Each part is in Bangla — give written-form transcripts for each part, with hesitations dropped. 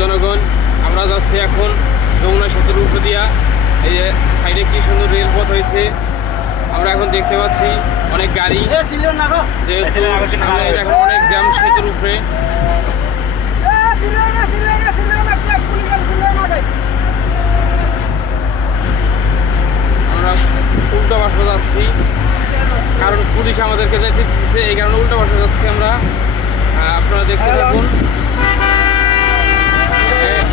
জনগণ, আমরা যাচ্ছি এখন যমুনা সেতুর উপর দিয়া। এই যে সাইডে কি সুন্দর রেলপথ হয়েছে, আমরা এখন দেখতে পাচ্ছি অনেক গাড়ি, যেহেতু সামনে এখন অনেক জ্যাম সেতুর উপরে। আমরা উল্টো পাশে যাচ্ছি, কারণ পুলিশ আমাদেরকে যাইতে দিচ্ছে, এই কারণে উল্টো পাশে যাচ্ছি আমরা। আপনারা দেখতে থাকুন।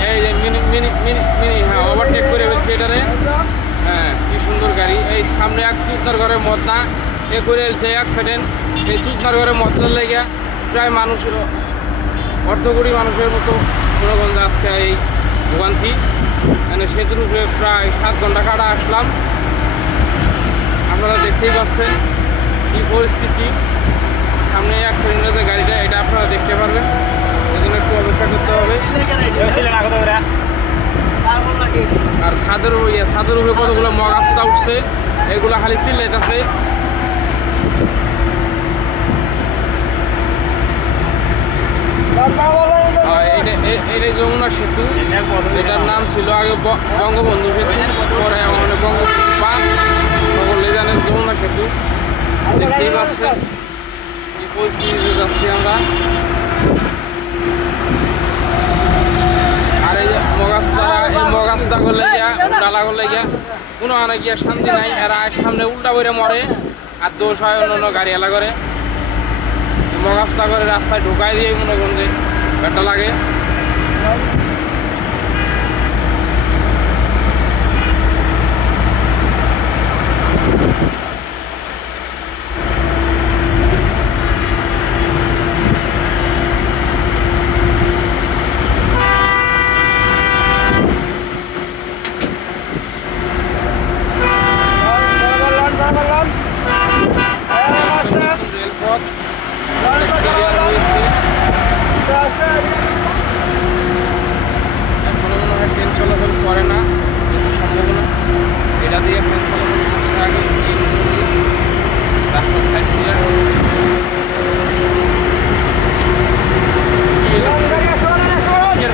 এই যে মিনি মিনি মিনি মিনি হ্যাঁ ওভারটেক করে ফেলছে এটারে। হ্যাঁ কি সুন্দর গাড়ি। এই সামনে এক চুতনার ঘরে মদনা এ করে ফেলছে অ্যাক্সিডেন্ট। এই চুতনার ঘরে মদনার লেগে প্রায় মানুষের অর্ধকোটি মানুষের মতো মনোগঞ্জ আজকে এই ভোগান্তি। মানে সেতুর উপরে প্রায় 7 ঘন্টা কাটা আসলাম। আপনারা দেখতেই পাচ্ছেন কী পরিস্থিতি। সামনে অ্যাক্সিডেন্টের যে গাড়িটা, এটা আপনারা দেখতে পারবেন, এই জন্য একটু অপেক্ষা করতে হবে। আর ছাদের উপরে কতগুলো মগ আসতে উঠছে, এগুলো খালি চিল্লাইতেছে। এটাই যমুনা সেতু, এটার নাম ছিল আগে বঙ্গবন্ধু সেতু, পরে মানে বঙ্গবন্ধু বাঁধ, সকলে জানেন যমুনা সেতু। দেখতেই পাচ্ছেন এই পরিস্থিতিতে যাচ্ছি আমরা। আর এই মগাছটা করলে গিয়া ডালা করলে গিয়া কোনো আনে গিয়া শান্তি নাই। এরা সামনে উল্টা করে মরে, আর দোষ হয় অন্য গাড়ি এলা করে। মগাছটা করে রাস্তায় ঢুকাই দিয়ে মনে করেন যে ব্যাটা লাগে। রেলপথ ক্লিয়ার হয়েছে, এখনো মনে হয় ট্রেন চলাচল করে না, কিন্তু সম্ভাবনা এটা দিয়ে ট্রেন চলাচল করছে। আগে রাস্তার সাইড দিয়ে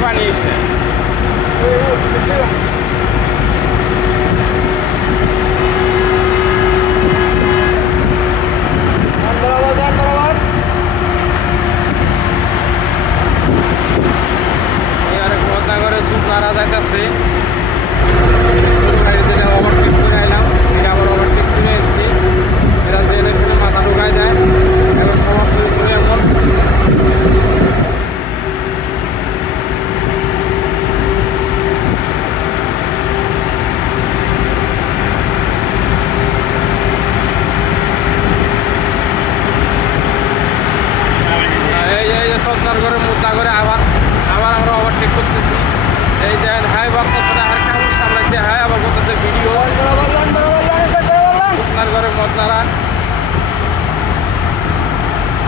পানি এসে করে সুপ নাড়া যাইতেছে। যেটা ওভারটেক করে আইলাম, এটা আবার ওভারটেক করে এসেছি। এরা যে এখানে মাথা ঢুকায় দেয়, এখন সবার শুরু করে এমন এই যে সদনার করে মুদ্রা করে আবার আমরা ওভারটেক করতেছি। এই যে হাই বাড়তেছে না, আর কারণ সামনে হাই আবার করতেছে ভিডিও। আপনার ঘরে মদনারা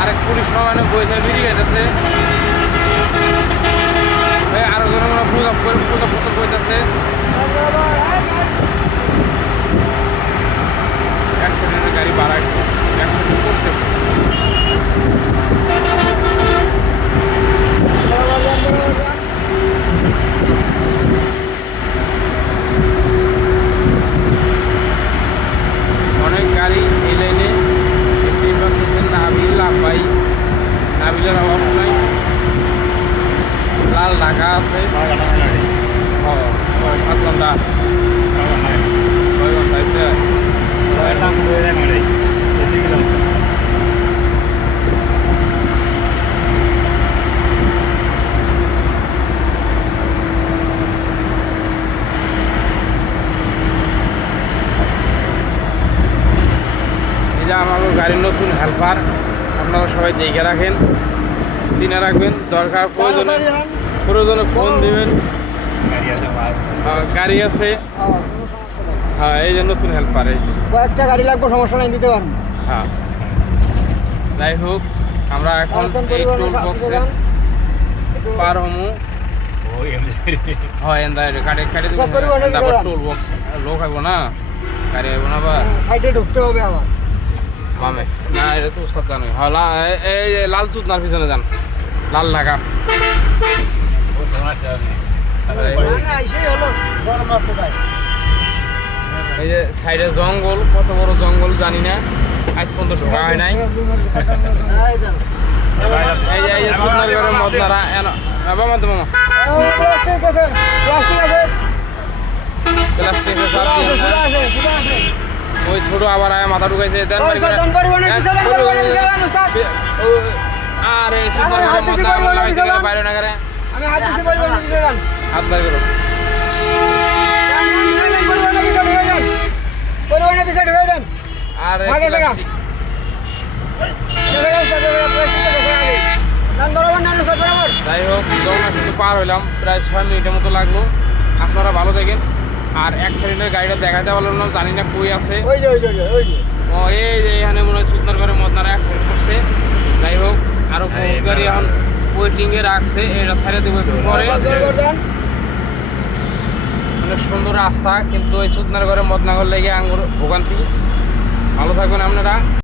আরেক পুলিশ মানে বইতে ভিডিও গেতেছে। আরো জন আমরা পূজা পূজা বইতেছে। অ্যাক্সিডেন্টের গাড়ি বাড়ায় অ্যাক্সিডেন্ট করছে। অনেক গাড়ি এই লাইনে দেখতেই পাচ্ছেন। নাবিল আব্বাই, নাবিলের অভাব নাই। লাল ঢাকা আছে 5 ঘন্টা 6 ঘন্টা এসে আমাদের গাড়ির নতুন হেল্পার। আপনারা সবাই দেখে রাখেন, চিনে রাখবেন, দরকার প্রয়োজনে ফোন দিবেন। গাড়ি আছে, হ্যাঁ এই যে নতুন হেল্পার। এই যে কয়েকটা গাড়ি লাগবে, সমস্যা নাই, দিতে পারেন। হ্যাঁ যাই হোক, আমরা এখন এই টোল বক্সে পার হমু। হয় কাটে কাটে তারপর টোল বক্স লোক আইব না, গাড়ি আইব না, বা সাইডে ঢুকতে হবে আবার বামে। না এটা তো উস্তাদ জানোই। হ্যাঁ এই লাল চুতনার পিছনে যান, লাল ঢাকা। সেই হলো বড় মাছ তাই এই যে সাইডে জঙ্গল, কত বড় জঙ্গল জানি না, আজ পর্যন্ত ঢোকা হয় নাই। এই যে শুকনার ঘরে মদনারা বাবা তো মামা প্লাস্টিক আছে প্লাস্টিক আছে ওই ছোট আবার আয় মাথা ঢুকাইছে দেন ওই সাধন পরিবহনে পিছে দেন, পরিবহনে পিছে দেন, উস্তাদ। আর এই শুকনার ঘরে মদনা লাগাইছে বাইরে না করে আমি হাত দিছি পরিবহনে পিছে দেন হাত বার করো। পরিবহনে পিছে ঢুকে দেন আর এই আগে জায়গা। প্লাস্টিক। যাই হোক যমুনা কিন্তু পার হইলাম, প্রায় 6 মিনিটের মতো লাগলো। আপনারা ভালো থাকেন। আর অ্যাক্সিডেন্টের গাড়িটা দেখাতে পারলাম, জানি না কই আছে। ও এই যে এখানে মনে হয় শুকনার ঘরে মদনারা অ্যাক্সিডেন্ট করছে। যাই হোক আরো বহুত গাড়ি এখন ওয়েটিংয়ে রাখছে, এটা ছেড়ে দেবো একটু পরে। অনেক সুন্দর রাস্তা, কিন্তু এই শুকনার ঘরে মদনা ঘর লেগে আঙ্গুর ভোগান্তি। ভালো থাকবেন আপনারা।